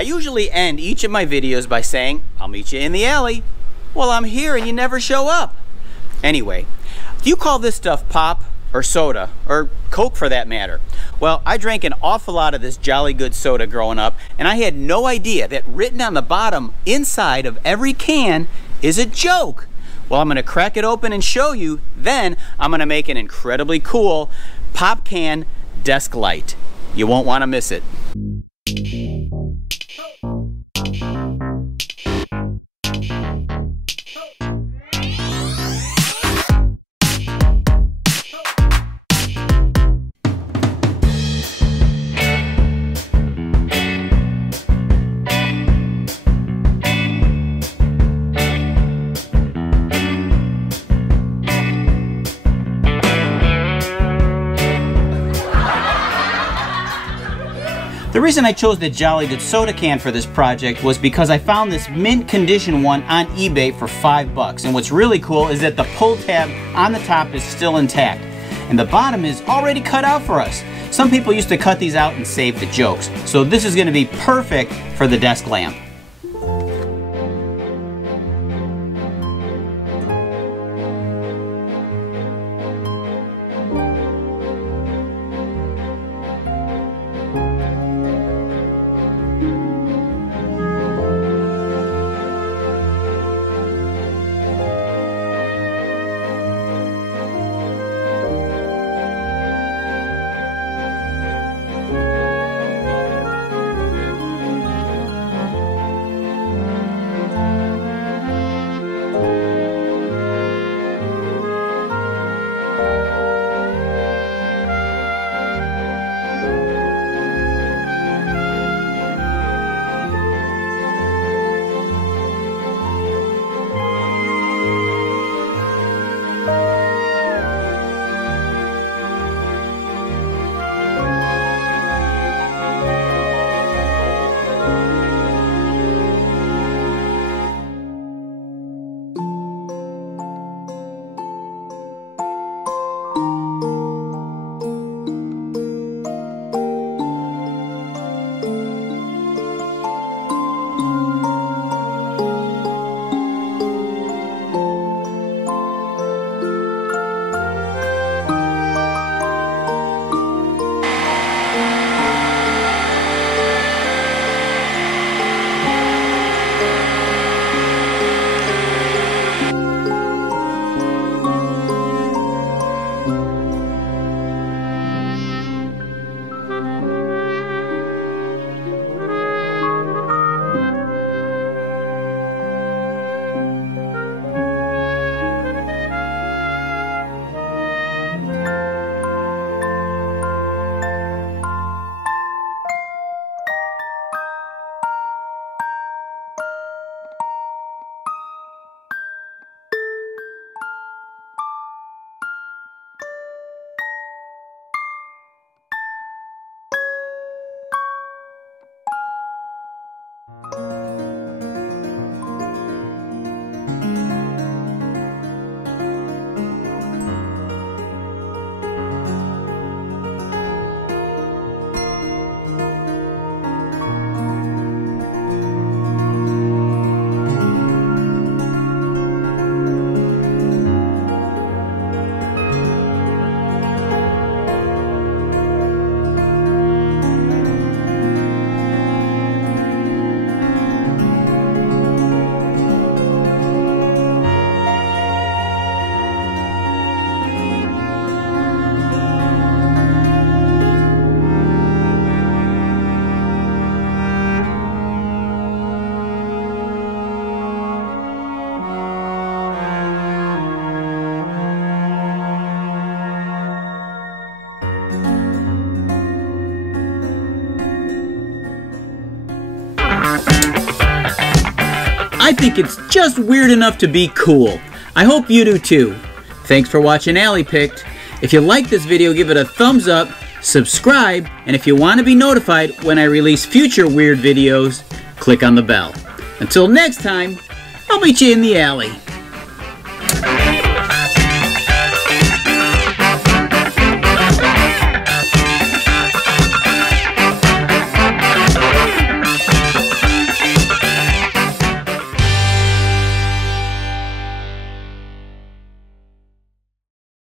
I usually end each of my videos by saying, I'll meet you in the alley. Well, I'm here and you never show up. Anyway, do you call this stuff pop or soda or Coke for that matter? Well, I drank an awful lot of this Jolly Good soda growing up, and I had no idea that written on the bottom inside of every can is a joke. Well, I'm gonna crack it open and show you, then I'm gonna make an incredibly cool pop can desk light. You won't wanna miss it. The reason I chose the Jolly Good soda can for this project was because I found this mint condition one on eBay for $5. And what's really cool is that the pull tab on the top is still intact. And the bottom is already cut out for us. Some people used to cut these out and save the jokes. So this is going to be perfect for the desk lamp. I think it's just weird enough to be cool. I hope you do too. Thanks for watching Alley Picked. If you like this video, give it a thumbs up, subscribe, and if you want to be notified when I release future weird videos, click on the bell. Until next time, I'll meet you in the alley.